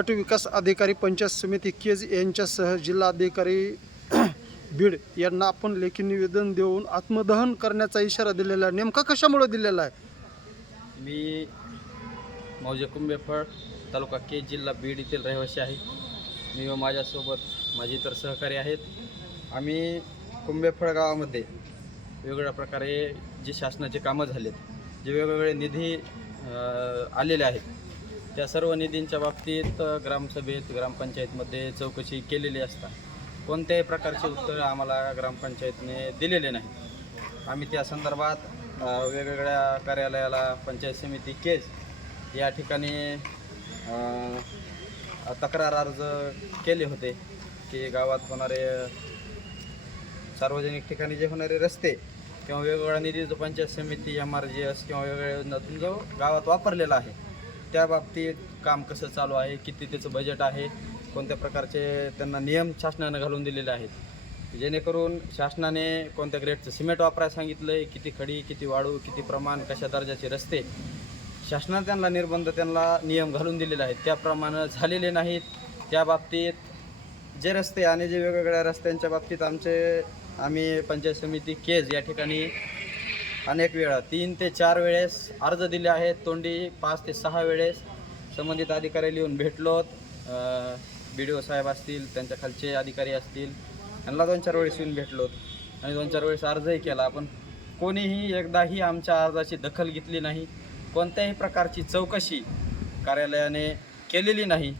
गट विकास अधिकारी पंचायत समिती केज यांच्यासह जिल्हाधिकारी बीड यांना आपण लेखी निवेदन देऊन आत्मदहन करण्याचा इशारा दिलेला आहे. नेमका कशामुळे दिलेला आहे? मी मौजे कुंभेफळ तालुका केज जिल्हा बीड येथील रहिवासी आहे. मी व माझ्यासोबत माझे इतर सहकारी आहेत. आम्ही कुंभेफळ गावामध्ये वेगवेगळ्या प्रकारे जे शासनाचे कामं झालेत जे वेगवेगळे निधी आलेले आहेत त्या सर्व निधींच्या बाबतीत ग्रामसभेत ग्रामपंचायतमध्ये चौकशी केलेली असता. कोणत्याही प्रकारचे उत्तर आम्हाला ग्रामपंचायतने दिलेले नाही. आम्ही त्या संदर्भात वेगवेगळ्या कार्यालयाला पंचायत समिती केस या ठिकाणी तक्रार अर्ज केले होते की गावात होणारे सार्वजनिक ठिकाणी जे होणारे रस्ते किंवा वेगवेगळ्या निधी जो पंचायत समिती एम आर जी एस किंवा वेगवेगळ्या योजनातून जो गावात वापरलेला आहे त्या बाबतीत काम कसं चालू आहे? किती त्याचं बजेट आहे? कोणत्या प्रकारचे त्यांना नियम शासनानं घालून दिलेले आहेत? जेणेकरून शासनाने कोणत्या ग्रेडचं सिमेंट वापरायला सांगितलं आहे किती खडी किती वाळू किती प्रमाण कशा दर्जाचे रस्ते? शासनानं त्यांना निर्बंध त्यांना नियम घालून दिलेले आहेत. त्याप्रमाणे झालेले नाहीत. त्या बाबतीत जे रस्ते आणि जे वेगवेगळ्या रस्त्यांच्या बाबतीत आमचे आम्ही पंचायत समिती केज या ठिकाणी अनेक वेळा. तीन ते चार वेळेस अर्ज दिले आहेत. तोंडी पाच ते सहा वेळेस संबंधित अधिकारी येऊन भेटलोत बी डी ओ साहेब असतील त्यांच्या खालचे अधिकारी असतील त्यांना दोन चार वेळेस येऊन भेटलोत आणि दोन चार वेळेस अर्जही केला. पण कोणीही एकदाही आमच्या अर्जाची दखल घेतली नाही. कोणत्याही प्रकारची चौकशी कार्यालयाने केलेली नाही.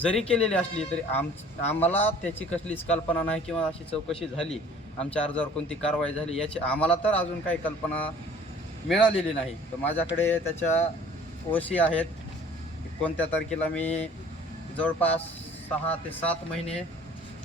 जरी केलेली असली तरी आम आम्हाला त्याची कसलीच कल्पना नाही किंवा अशी चौकशी झाली आमच्या अर्जावर कोणती कारवाई झाली याची आम्हाला तर अजून काही कल्पना मिळालेली नाही. तर माझ्याकडे त्याच्या ओशी आहेत. कोणत्या तारखेला मी जवळपास सहा ते सात महिने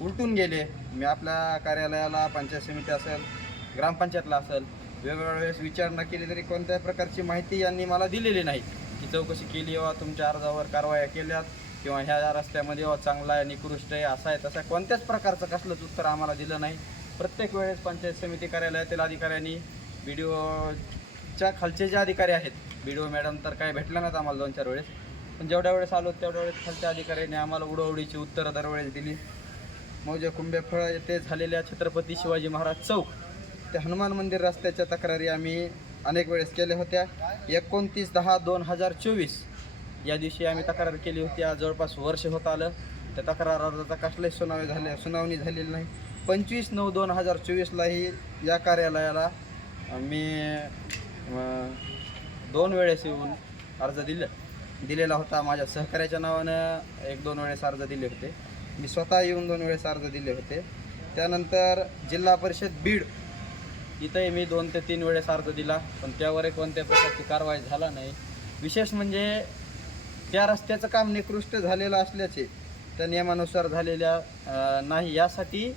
उलटून गेले. मी आपल्या कार्यालयाला पंचायत समिती असेल ग्रामपंचायतला असेल वेगवेगळ्या वेळेस विचारणा केली तरी कोणत्याही प्रकारची माहिती यांनी मला दिलेली नाही. की चौकशी केली वा तुमच्या अर्जावर कारवाया केल्यात. किंवा ह्या रस्त्यामध्ये चांगला आहे निकृष्ट आहे असा आहे तसा आहे. कोणत्याच प्रकारचं कसलंच उत्तर आम्हाला दिलं नाही. प्रत्येक वेळेस पंचायत समिती कार्यालयातील अधिकाऱ्यांनी बी डी ओच्या खालचे जे अधिकारी आहेत बी डी ओ मॅडम तर काय भेटल्या नाहीत आम्हाला दोन चार वेळेस पण जेवढ्या वेळेस आलो तेवढ्या वेळेस खालच्या अधिकाऱ्यांनी आम्हाला उडवडीची उत्तरं दरवेळेस दिली. मौजे कुंभेफळ येथे झालेल्या छत्रपती शिवाजी महाराज चौक ते हनुमान मंदिर रस्त्याच्या तक्रारी आम्ही अनेक वेळेस केल्या होत्या. एकोणतीस दहा दोन हजार चोवीस या दिवशी आम्ही तक्रार केली होती. आज जवळपास वर्ष होत आलं. त्या तक्रार अर्जाचा कसलाही सुनावणी झाल्या सुनावणी झालेली नाही. पंचवीस नऊ दोन हजार चोवीसलाही या कार्यालयाला मी दोन वेळेस येऊन अर्ज दिले दिलेला होता. माझ्या सहकार्याच्या नावानं एक दोन वेळेस अर्ज दिले होते. मी स्वतः येऊन दोन वेळेस अर्ज दिले होते. त्यानंतर जिल्हा परिषद बीड इथंही मी दोन ते तीन वेळेस अर्ज दिला. पण त्यावरही कोणत्या प्रकारची कारवाई झाला नाही. विशेष म्हणजे त्या रस्त्याचं काम निकृष्ट झालेलं असल्याचे त्या नियमानुसार झालेल्या नाही. यासाठी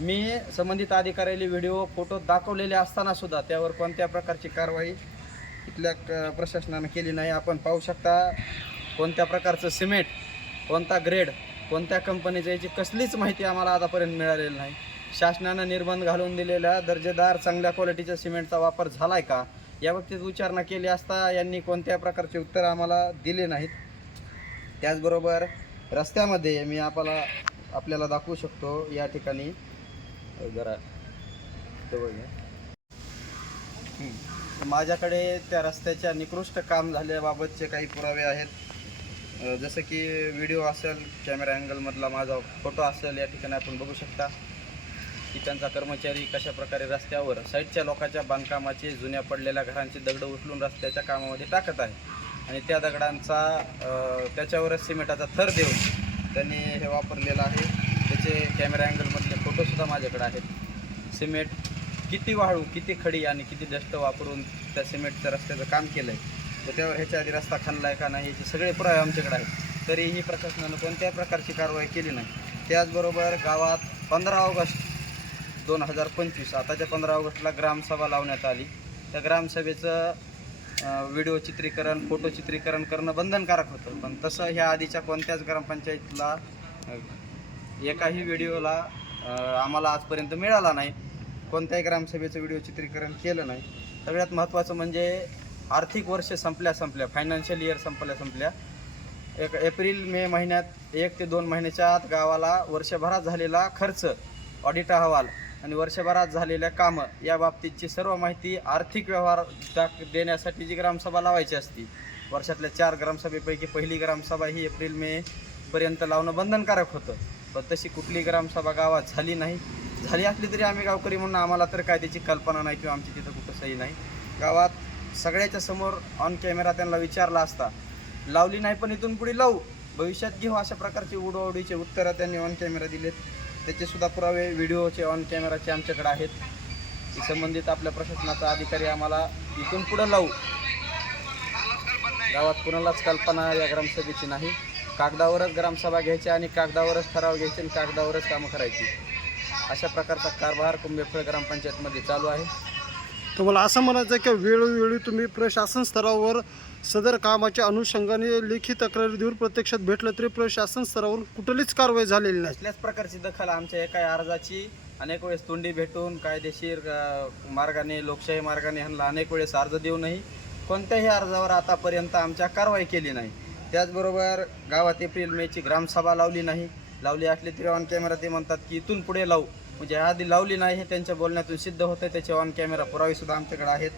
मी संबंधित अधिकाऱ्याला व्हिडिओ फोटो दाखवलेले असताना सुद्धा त्यावर कोणत्या प्रकारची कारवाई इथल्या प्रशासनानं केली नाही. आपण पाहू शकता कोणत्या प्रकारचं सिमेंट कोणता ग्रेड कोणत्या कंपनीचं याची कसलीच माहिती आम्हाला आतापर्यंत मिळालेली नाही. शासनानं निर्बंध घालून दिलेल्या दर्जेदार चांगल्या क्वालिटीच्या सिमेंटचा वापर झाला आहे का? या बाबतीत विचारणा केली असता यांनी कोणत्या प्रकारचे उत्तर आम्हाला दिले नाहीत. त्याचबरोबर रस्त्यामध्ये मी आपल्याला आपल्याला दाखवू शकतो या ठिकाणी. जरा माझ्याकडे त्या रस्त्याच्या निकृष्ट काम झाल्याबाबतचे काही पुरावे आहेत. जसं की व्हिडिओ असेल कॅमेरा अँगलमधला माझा फोटो असेल या ठिकाणी आपण बघू शकता. की त्यांचा कर्मचारी कशा प्रकारे रस्त्यावर साईडच्या लोकांच्या बांधकामाचे जुन्या पडलेल्या घरांची दगडं उचलून रस्त्याच्या कामामध्ये टाकत आहे. आणि त्या दगडांचा त्याच्यावरच सिमेंटाचा थर देऊन त्यांनी हे वापरलेलं आहे. त्याचे कॅमेरा अँगलमधले फोटोसुद्धा माझ्याकडे आहेत. सिमेंट किती वाळू किती खडी आणि किती डस्ट वापरून त्या सिमेंटच्या रस्त्याचं काम केलं आहे तर त्यावर ह्याच्या आधी रस्ता खणलाय आहे का नाही याचे सगळे पुरावे आमच्याकडे आहेत. तरीही प्रशासनानं कोणत्याही प्रकारची कारवाई केली नाही. त्याचबरोबर गावात पंधरा ऑगस्ट दोन हजार पंचवीस आताच्या पंधरा ऑगस्टला ग्रामसभा लावण्यात आली. त्या ग्रामसभेचं व्हिडिओ चित्रीकरण फोटो चित्रीकरण करणं बंधनकारक होतं. पण तसं ह्या आधीच्या कोणत्याच ग्रामपंचायतीला एकाही व्हिडिओला आम्हाला आजपर्यंत मिळाला नाही. कोणत्याही ग्रामसभेचं व्हिडिओ चित्रीकरण केलं नाही. सगळ्यात महत्त्वाचं म्हणजे आर्थिक वर्ष संपल्या संपल्या फायनान्शियल इयर संपल्या संपल्या. एक एप्रिल मे महिन्यात एक ते दोन महिन्याच्या आत गावाला वर्षभरात झालेला खर्च ऑडिट अहवाल आणि वर्षभरात झालेल्या कामं या बाबतीतची सर्व माहिती आर्थिक व्यवहार दाख देण्यासाठी जी ग्रामसभा लावायची असती वर्षातल्या चार ग्रामसभेपैकी पहिली ग्रामसभा ही एप्रिल मे पर्यंत लावणं बंधनकारक होतं. पण तशी कुठली ग्रामसभा गावात झाली नाही. झाली असली तरी आम्ही गावकरी म्हणून आम्हाला तर काय त्याची कल्पना नाही किंवा आमची तिथं कुठं सही नाही. गावात सगळ्याच्या समोर ऑन कॅमेरा त्यांना विचारला असता लावली नाही पण इथून पुढे लावू. भविष्यात घेऊ अशा प्रकारची उडवडीचे उत्तरं त्यांनी ऑन कॅमेरा दिलेत. त्याचेसुद्धा पुरावे व्हिडिओचे ऑन कॅमेराचे आमच्याकडे आहेत. संबंधित आपल्या प्रशासनाचा अधिकारी आम्हाला इथून पुढं लावू. गावात कुणालाच कल्पना या ग्रामसभेची नाही. कागदावरच ग्रामसभा घ्यायची आणि कागदावरच ठराव घ्यायचे आणि कागदावरच कामं करायची. अशा प्रकारचा कारभार कुंभेफळ ग्रामपंचायतमध्ये चालू आहे. तुम्हाला असं म्हणायचं आहे की वेळोवेळी तुम्ही प्रशासन स्तरावर सदर कामाच्या अनुषंगाने लेखी तक्रारी देऊन प्रत्यक्षात भेटलं तरी प्रशासन स्तरावर कुठलीच कारवाई झालेली नाही. कसल्याच प्रकारची दखल आमच्या एका अर्जाची अनेक वेळेस तोंडी भेटून कायदेशीर अ, मार्गाने लोकशाही मार्गाने ह्यांना अनेक वेळेस अर्ज देऊनही कोणत्याही अर्जावर आतापर्यंत आमच्या कारवाई केली नाही. त्याचबरोबर गावात एप्रिल मेची ग्रामसभा लावली नाही. लावली असली तरी ऑन कॅमेरा ते म्हणतात की इथून पुढे लावू. म्हणजे आधी लावली नाही हे त्यांच्या बोलण्यातून सिद्ध होतं त्याचे ऑन कॅमेरा पुरावेसुद्धा आमच्याकडे आहेत.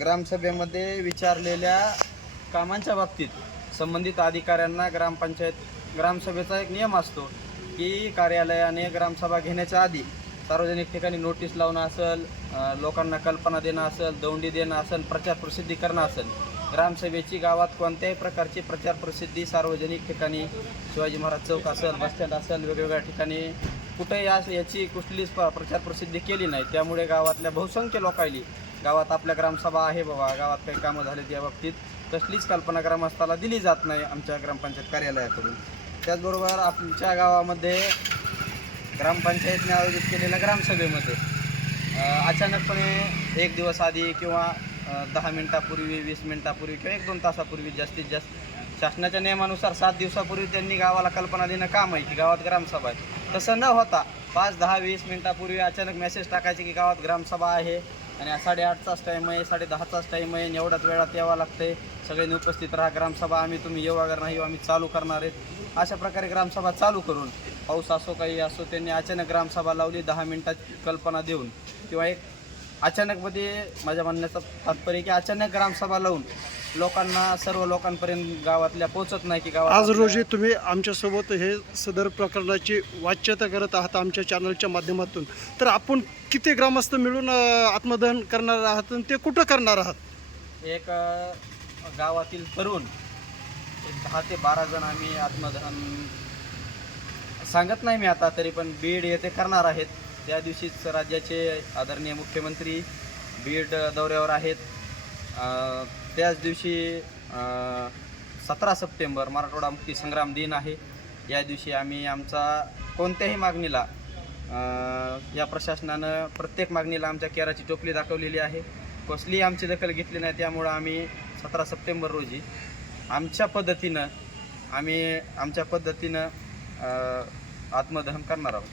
ग्रामसभेमध्ये विचारलेल्या कामांच्या बाबतीत संबंधित अधिकाऱ्यांना ग्रामपंचायत ग्रामसभेचा एक नियम असतो की कार्यालयाने ग्रामसभा घेण्याच्या आधी सार्वजनिक ठिकाणी नोटीस लावणं असेल लोकांना कल्पना देणं असेल दौंडी देणं असेल प्रचार प्रसिद्धी करणं असेल. ग्रामसभेची गावात कोणत्याही प्रकारची प्रचार प्रसिद्धी सार्वजनिक ठिकाणी शिवाजी महाराज चौक असेल बसस्टँड असेल वेगवेगळ्या ठिकाणी कुठेही या याची कुठलीच प्रचार प्रसिद्धी केली नाही. त्यामुळे गावातल्या बहुसंख्य लोकांनी गावात आपल्या ग्रामसभा आहे बाबा. गावात काही कामं झालीत या बाबतीत. तसलीच कल्पना ग्रामस्थाला दिली जात नाही आमच्या ग्रामपंचायत कार्यालयाकडून. त्याचबरोबर आमच्या गावामध्ये ग्रामपंचायतने आयोजित केलेल्या ग्रामसभेमध्ये अचानकपणे एक दिवस आधी किंवा दहा मिनटापूर्वी वीस मिनिटापूर्वी किंवा एक दोन तासापूर्वी जास्तीत जास्त शासनाच्या नियमानुसार सात दिवसापूर्वी त्यांनी गावाला कल्पना देणं काम आहे की गावात ग्रामसभा आहे. तसं न होता पाच दहा वीस मिनटापूर्वी अचानक मेसेज टाकायचे की गावात ग्रामसभा आहे आणि साडेआठचाच टाईम आहे साडे दहाचाच टाईम आहे एवढ्याच वेळात यावं लागते सगळ्यांनी उपस्थित राहा ग्रामसभा आम्ही तुम्ही येऊ वगैरे नाही येऊ आम्ही चालू करणार आहेत. अशा प्रकारे ग्रामसभा चालू करून पाऊस असो काही असो त्यांनी अचानक ग्रामसभा लावली दहा मिनटात कल्पना देऊन. किंवा एक अचानकमध्ये माझ्या म्हणण्याचं तात्पर्य की अचानक ग्रामसभा लावून लोकांना सर्व लोकांपर्यंत गावातल्या पोहोचत नाही की गावात आज रोजी तुम्ही आमच्यासोबत हे सदर प्रकरणाची वाच्यता करत आहात आमच्या चॅनलच्या माध्यमातून. तर आपण किती ग्रामस्थ मिळून आत्मदहन करणार आहात आणि ते कुठं करणार आहात? एक गावातील तरुण एक दहा ते बारा जण आम्ही आत्मदहन सांगत नाही मी आता तरी पण बीड येथे करणार आहेत. त्या दिवशीच राज्याचे आदरणीय मुख्यमंत्री बीड दौऱ्यावर आहेत. त्याच दिवशी सतरा सप्टेंबर मराठवाडा मुक्ती संग्राम दिन आहे. या दिवशी आम्ही आमचा कोणत्याही मागणीला या प्रशासनानं प्रत्येक मागणीला आमच्या केराची टोपली दाखवलेली आहे. कसलीही आमची दखल घेतली नाही त्यामुळं आम्ही सतरा सप्टेंबर रोजी आमच्या पद्धतीनं आम्ही आमच्या पद्धतीनं आत्मदहन करणार आहोत.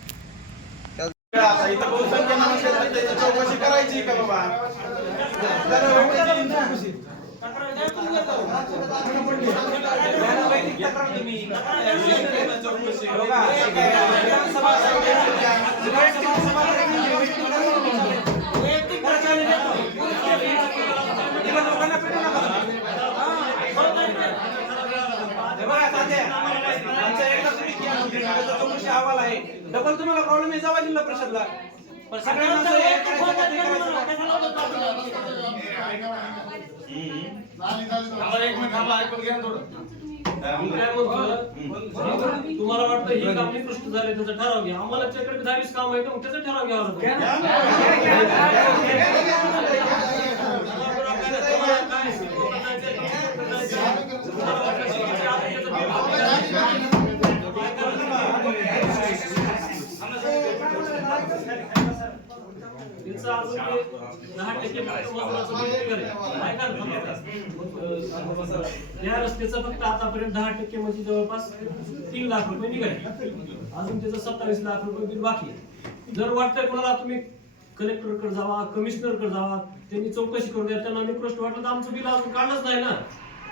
चौकशी करायची का बाबा? डबल तुम्हाला प्रॉब्लेम आहे. जावा जिल्हा परिषदला. पण सगळ्यांना हे? तुम्हाला वाटतं हे काम निकृष्ट झाले त्याचा ठराव घ्या आम्हाला त्याच्याकडे दहावीस काम आहे तर मग त्याचा ठराव घ्यावा लागतो तिचं अजून ते दहा टक्के या रस्त्याचं फक्त आतापर्यंत दहा टक्के म्हणजे जवळपास तीन लाख रुपये निघाले. अजून त्याचं सत्तावीस लाख रुपये बिल बाकी जर वाटतंय कोणाला तुम्ही कलेक्टरकडे जावा कमिशनरकडे जावा त्यांनी चौकशी करू द्या. त्यांना निकृष्ट वाटलं तर आमचं बिल अजून काढलंच नाही ना.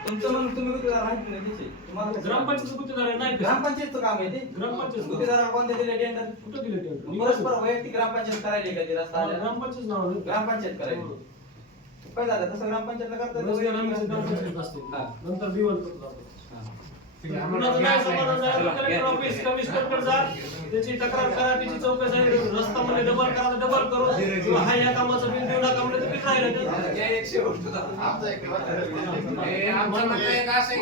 तुमचं म्हणून तुम्ही गुत्तेदार माहिती नाही तिचे तुम्हाला ग्रामपंचायत गुत्तेदार नाही? ग्रामपंचायतचं काम आहे ते ग्रामपंचायत गुत्तेदाराला कोणत्या दिले टेंडर कुठं दिलं ते? परस्पर वैयक्तिक ग्रामपंचायत करायला का ते रस्ता आला ग्रामपंचायत नाव. ग्रामपंचायत करायची हो. झालं तसं ग्रामपंचायतला करता येतं, रोजगार वैयक्तिक आमची ग्रामपंचायत. असते. नंतर दिवाण करतो आपण. हा. कुणाचं नाही समाधान झालं तर कलेक्टर ऑफिस कमिशनरकडे जा. त्याची तक्रार करा त्याची चौकशी आहे. रस्ता मध्ये डबल करा तर डबल करू. किंवा हा या कामाचं बिल देऊ नका म्हणजे बिल राहिलं हे आमचं एक असं